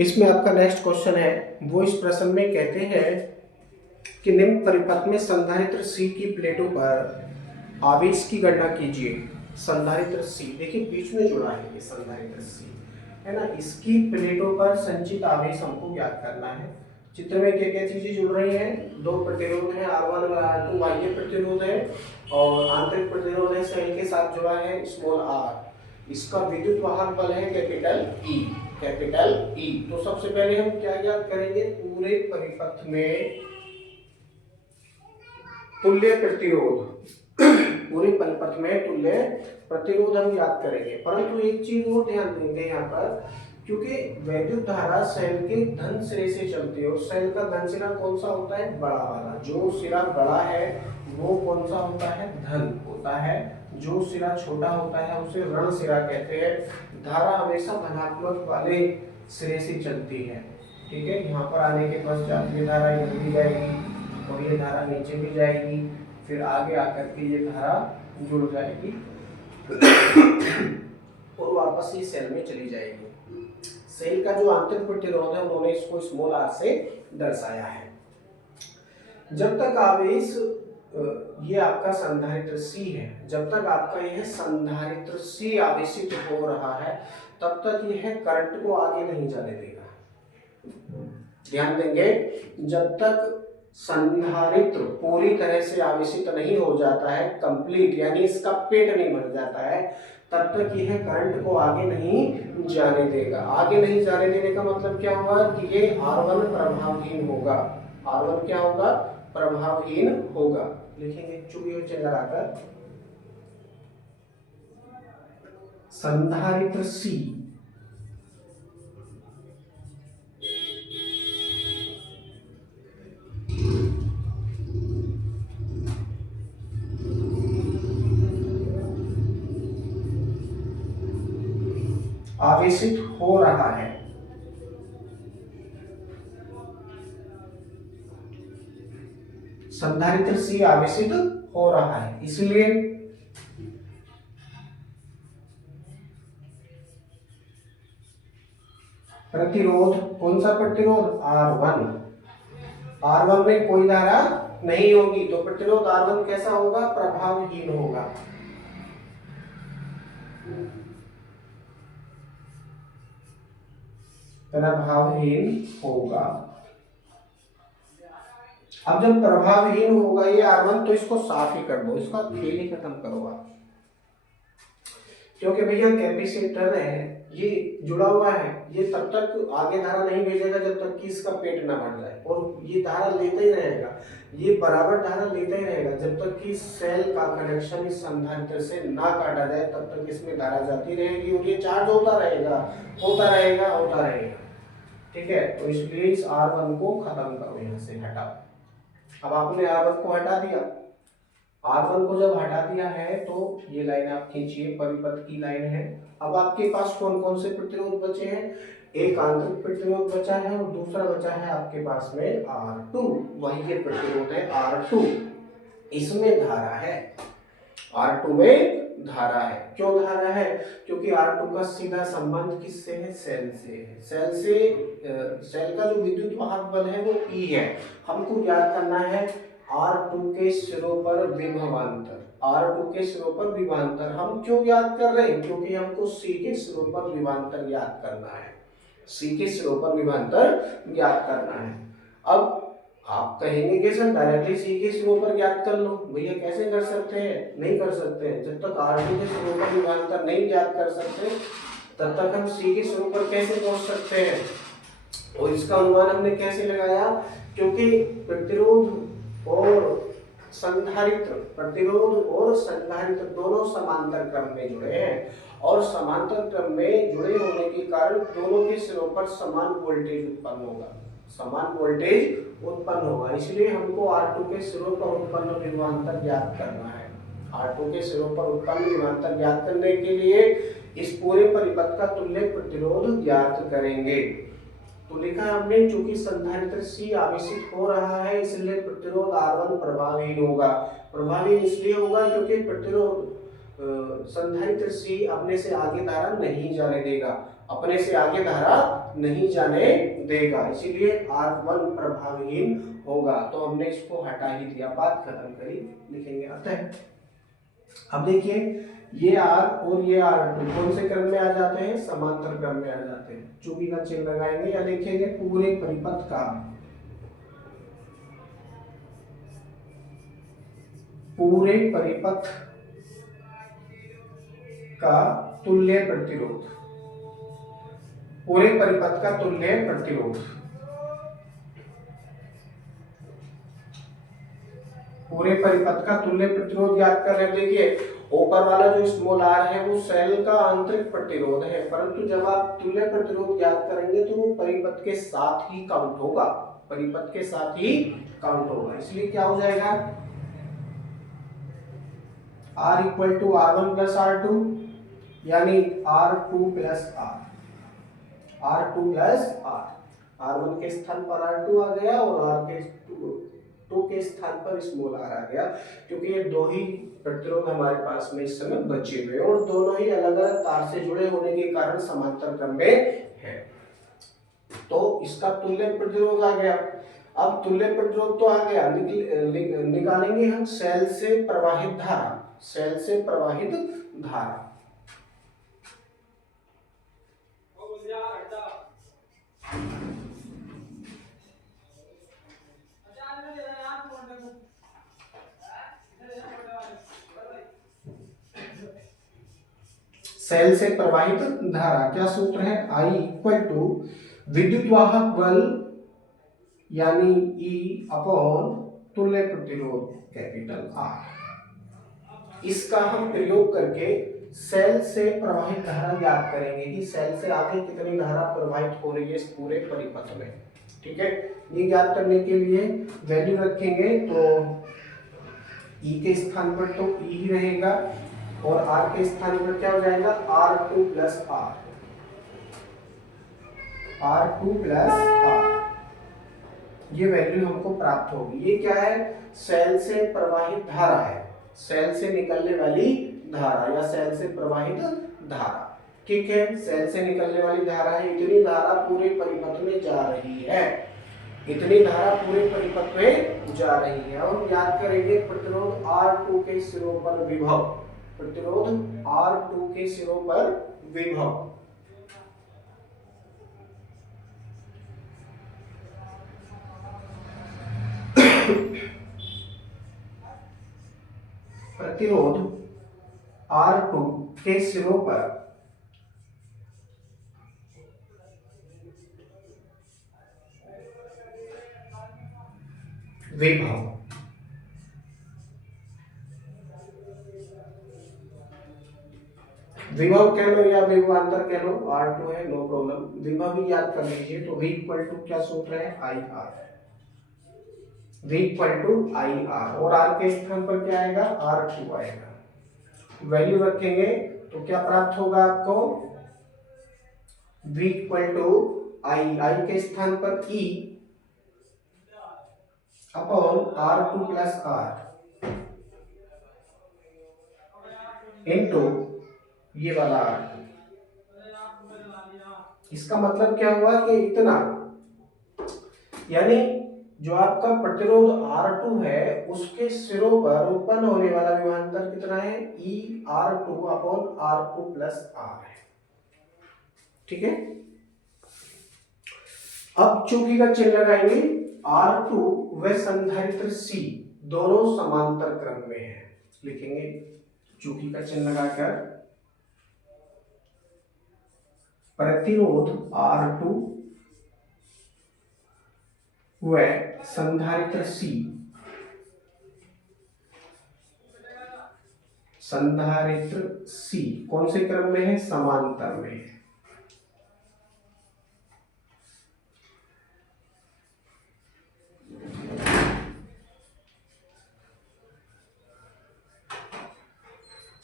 इसमें आपका next question है, वो इस प्रश्न में कहते हैं कि निम्न परिपथ में संधारित्र सी की प्लेटों पर आवेश की गणना कीजिए। संधारित्र सी, देखिए बीच में जुड़ा है ये संधारित्र सी, है ना। इसकी प्लेटों पर संचित आवेश हमको ज्ञात करना है। चित्र में क्या क्या चीजें जुड़ रही हैं? दो प्रतिरोध है, R1 और R2 बाह्य प्रतिरोध है, और आंतरिक प्रतिरोध है सेल के साथ जुड़ा है स्मॉल r। इसका विद्युत वाहक बल है कैपिटल E, कैपिटल E। तो सबसे पहले हम क्या ज्ञात करेंगे? पूरे परिपथ में तुल्य प्रतिरोध पूरे परिपथ में तुल्य प्रतिरोध हम याद करेंगे। परंतु एक चीज और ध्यान देंगे यहाँ पर, क्योंकि वैद्युत धारा सेल के धन सिरे से चलती है, और सेल का धन सिरा कौन सा होता है? बड़ा वाला। जो सिरा बड़ा है वो कौन सा होता है? धन होता है। जो सिरा छोटा होता है उसे ऋण सिरा कहते हैं। धारा हमेशा धनात्मक वाले सिरे से चलती है, ठीक है। यहाँ पर आने के पश्चात ये धारा इधर भी जाएगी और ये धारा नीचे भी जाएगी, फिर आगे आकर के ये धारा जुड़ जाएगी और वापस ये सेल में चली जाएगी। सेल का जो आंतरिक प्रतिरोध है उन्होंने इसको स्मॉल r से दर्शाया है। जब तक आवेश, ये आपका संधारित्र C है, जब तक आपका यह संधारित्र C आवेशित हो रहा है तब तक यह करंट को आगे नहीं जाने देगा। ध्यान देंगे, जब तक संधारित्र पूरी तरह से आवेशित नहीं हो जाता है, कंप्लीट, यानी इसका पेट नहीं भर जाता है, तब तक यह करंट को आगे नहीं जाने देगा। आगे नहीं जाने देने का मतलब क्या होगा? कि ये R1 प्रभावहीन होगा। R1 क्या होगा? प्रभावहीन होगा। लिखेंगे चुकी चिन्ह लगाकर, संधारित्र C आवेशित हो रहा है। संधारित्र C आवेशित हो रहा है, इसलिए प्रतिरोध, कौन सा प्रतिरोध? R1। R1 में कोई धारा नहीं होगी तो प्रतिरोध R1 कैसा होगा? प्रभावहीन होगा। प्रभावहीन होगा। अब जब प्रभावहीन होगा ये R1, तो इसको साफ ही कर दो, इसका खेल ही खत्म करो आप, क्योंकि भैया कैपेसिटर है ये जुड़ा हुआ है, ये तब तक आगे धारा नहीं भेजेगा जब तक कि इसका पेट ना भर जाए, और ये धारा लेता ही रहेगा, ये बराबर धारा लेता ही रहेगा जब तक कि सेल का कनेक्शन इस संधारित्र से ना काटा जाए, तब तक इसमें धारा जाती रहेगी और ये चार्ज होता रहेगा, होता रहेगा, होता रहेगा, ठीक है। तो इसलिए इस R1 को खत्म करो, यहाँ से हटाओ। अब आपने R1 को हटा दिया, R1 को जब हटा दिया है तो ये लाइन आप खींचिए, परिपथ की लाइन है। अब आपके पास कौन कौन से प्रतिरोध बचे हैं? एक आंतरिक प्रतिरोध बचा है और दूसरा बचा है आपके पास में R2, वही ये प्रतिरोध है R2। इसमें धारा है, R2 में धारा है। क्यों धारा है? क्योंकि R2 का सीधा संबंध किससे है? सेल से है। सेल का जो विद्युत वाहक बल है वो E है। हमको याद करना है R2 के सिरों पर विभवांतर, R2 के सिरों पर विभवांतर। हम क्यों याद कर रहे हैं? क्योंकि हमको C के सिरों पर विभवांतर याद करना है, C के सिरों पर विभवांतर याद करना है। अब आप कहेंगे कि सर डायरेक्टली C के सिरों पर ज्ञात कर लो। भैया कैसे कर सकते हैं? नहीं कर सकते हैं। जब तक R2 के सिरों पर विभवांतर नहीं ज्ञात कर सकते तब तक हम C के सिरों पर कैसे पहुंच सकते हैं? और इसका अनुमान हमने कैसे लगाया? क्योंकि प्रतिरोध और संधारित्र, प्रतिरोध और संधारित्र दोनों समांतर क्रम में जुड़े हैं, और समांतर क्रम में जुड़े होने के कारण दोनों के सिरों पर समान वोल्टेज उत्पन्न होगा, समान वोल्टेज उत्पन्न होगा। इसलिए हमको R2 के सिरों पर उत्पन्न विभवांतर ज्ञात करना है। R2 के सिरों पर उत्पन्न विभवांतर ज्ञात करने के लिए इस पूरे परिपथ का तुल्य प्रतिरोध ज्ञात करेंगे। तो लिखा है हमने, चूंकि संधारित्र C आवेशित हो रहा है इसलिए प्रतिरोध R1 प्रभावहीन होगा। प्रभावहीन इसलिए होगा क्योंकि प्रतिरोध संधारित्र C अपने से आगे धारा नहीं जाने देगा, अपने से आगे धारा नहीं जाने देगा, इसीलिए R1 प्रभावहीन होगा। तो हमने इसको हटा ही दिया, बात खत्म करी, लिखेंगे अतः। अब देखिए ये R और ये R2 कौन से क्रम में आ जाते हैं, समांतर क्रम में आ जाते हैं। चूंकि का चिन्ह लगाएंगे या लिखेंगे पूरे परिपथ का, पूरे परिपथ का तुल्य प्रतिरोध, पूरे परिपथ का तुल्य प्रतिरोध, पूरे परिपथ का तुल्य प्रतिरोध याद कर रहे हैं। देखिए ऊपर वाला जो स्मॉल r है वो सेल का आंतरिक प्रतिरोध है, परंतु जब आप तुल्य प्रतिरोध याद करेंगे तो वो परिपथ के साथ ही काउंट होगा, परिपथ के साथ ही काउंट होगा। इसलिए क्या हो जाएगा, R equal to R1 plus R2, यानी R2 plus R, R2 plus R, R1 के स्थान पर R2 आ गया और R के 2 के स्थान पर स्मॉल r आ गया, क्योंकि ये दो ही प्रतिरोध हमारे पास में इस समय बचे हुए और दोनों ही अलग अलग तार से जुड़े होने के कारण समांतर क्रम में है। तो इसका तुल्य प्रतिरोध आ गया। अब तुल्य प्रतिरोध तो आ गया, निकालेंगे हम सेल से प्रवाहित धारा, सेल से प्रवाहित धारा। सेल से प्रवाहित धारा क्या सूत्र है, I इक्वल टू विद्युत वाहक बल यानी E अपॉन तुल्य प्रतिरोध कैपिटल R। इसका हम प्रयोग करके सेल से प्रवाहित धारा याद करेंगे कि सेल से आगे कितनी धारा प्रवाहित हो रही है इस पूरे परिपथ में। ठीक है, ये याद करने के लिए वैल्यू रखेंगे तो E के स्थान पर तो E ही रहेगा और R के स्थान पर क्या हो जाएगा, R2 plus R, R2 plus R, ये वैल्यू हमको प्राप्त होगी। ये क्या है, सेल से प्रवाहित धारा है, सेल से निकलने वाली धारा या सेल से प्रवाहित धारा। ठीक है, सेल से निकलने वाली धारा है, इतनी धारा पूरे परिपथ में जा रही है, इतनी धारा पूरे परिपथ में जा रही है। और याद करेंगे प्रतिरोध R2 के सिरों पर विभव, प्रतिरोध R2 के सिरों पर विभव, प्रतिरोध R2 के सिरों पर विभव। विभव कह लो या विभवांतर कह लो, R2 है नो प्रॉब्लम, विभव भी याद कर लीजिए। तो V इक्वल टू क्या सूत्र है, IR, V equal to IR और R के स्थान पर क्या आएगा, R2 आएगा। वैल्यू रखेंगे तो क्या प्राप्त होगा आपको, V इक्वल टू I के स्थान पर E upon R2 plus R into ये वाला R2। इसका मतलब क्या हुआ कि इतना, यानी जो आपका प्रतिरोध R2 है उसके सिरों पर उत्पन्न होने वाला विभवांतर कितना है, E R2 upon R2 plus R है। ठीक है, अब चूंकि का चिन्ह लगाएंगे, R2 व संधारित्र C दोनों समांतर क्रम में है, लिखेंगे चूंकि का चिन्ह लगाकर प्रतिरोध R2 व संधारित्र C, संधारित्र C कौन से क्रम में है, समांतर में है।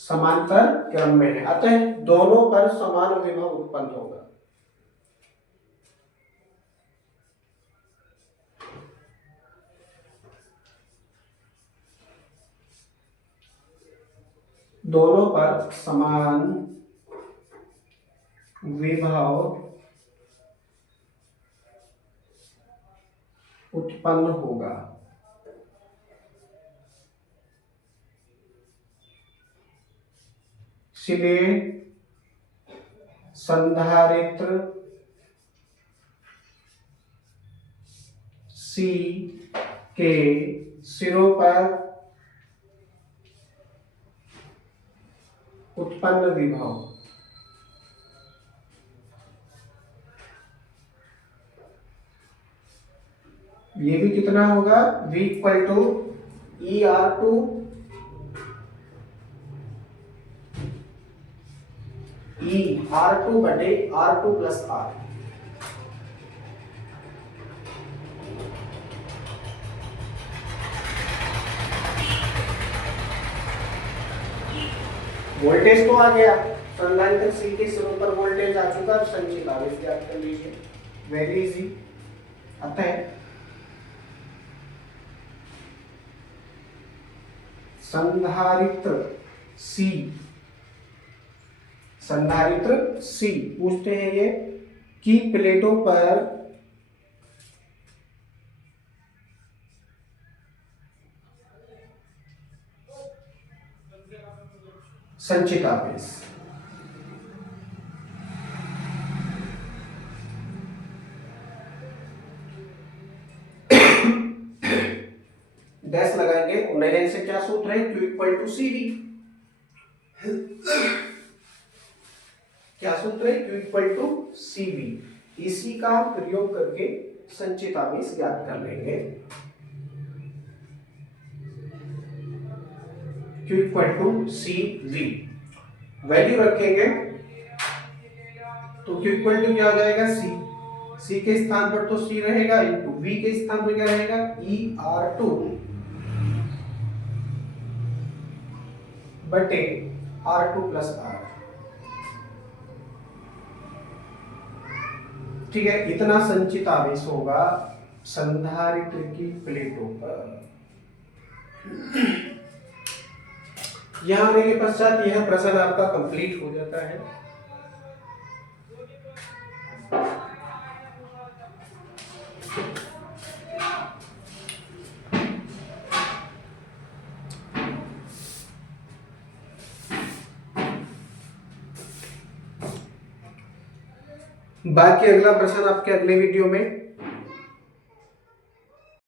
समांतर क्रम में है, अतः दोनों पर समान विभव उत्पन्न होगा। दोनों पर समान विभव उत्पन्न होगा। इसलिए संधारित्र C के सिरों पर उत्पन्न विभव ये भी कितना होगा, V equal to ER2 ER2 बटे R2 प्लस R। वोल्टेज तो आ गया, संधारित्र C के सिरों पर वोल्टेज आ चुका, संचित आवेश ज्ञात कर लीजिए। Very easy. अतः संधारित्र C पूछते हैं ये कि प्लेटों पर संचित आवेश डैश लगाएंगे। उन्हें से क्या सूत्र है, Q इक्वल टू CV। क्या सूत्र है, Q इक्वल टू CV। इसी का प्रयोग करके संचित आवेश ज्ञात कर लेंगे। Q equal to CV value रखेंगे तो Q इक्वल टू क्या हो जाएगा, C के स्थान पर तो C रहेगा, इंटू V के स्थान पर क्या रहेगा, ER2 बटे R2 प्लस R। ठीक है, इतना संचित आवेश होगा संधारित्र की प्लेटों पर। यहां आने के पश्चात यह प्रश्न आपका कंप्लीट हो जाता है। बाकी अगला प्रश्न आपके अगले वीडियो में